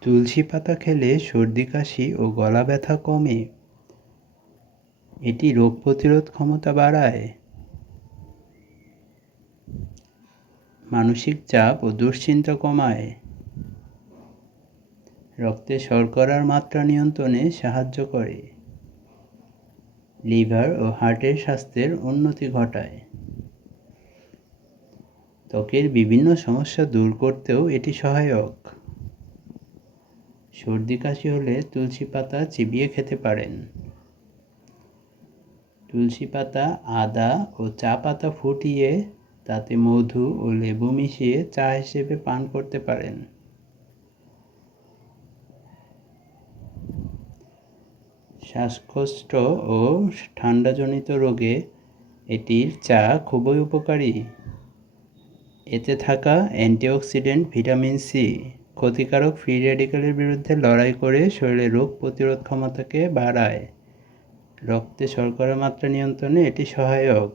তুলসী পাতা খেলে সর্দি, কাশি ও গলা ব্যথা কমে। এটি রোগ প্রতিরোধ ক্ষমতা বাড়ায়। মানসিক চাপ ও দুশ্চিন্তা কমায়। রক্তে শর্করার মাত্রা নিয়ন্ত্রণে সাহায্য করে। লিভার ও হার্টের স্বাস্থ্যের উন্নতি ঘটায়। ত্বকের বিভিন্ন সমস্যা দূর করতেও এটি সহায়ক। সর্দি কাশি হলে তুলসী পাতা চিবিয়ে খেতে পারেন। তুলসী পাতা, আদা ও চা পাতা ফুটিয়ে তাতে মধু ও লেবু মিশিয়ে চা হিসেবে পান করতে পারেন। শ্বাসকষ্ট ও ঠান্ডাজনিত রোগে এটির চা খুবই উপকারী। এতে থাকা অ্যান্টিঅক্সিডেন্ট ভিটামিন সি ক্ষতিকারক ফ্রি রেডিক্যালের বিরুদ্ধে লড়াই করে শরীরে রোগ প্রতিরোধ ক্ষমতাকে বাড়ায়। রক্তে শর্করার মাত্রা নিয়ন্ত্রণে এটি সহায়ক।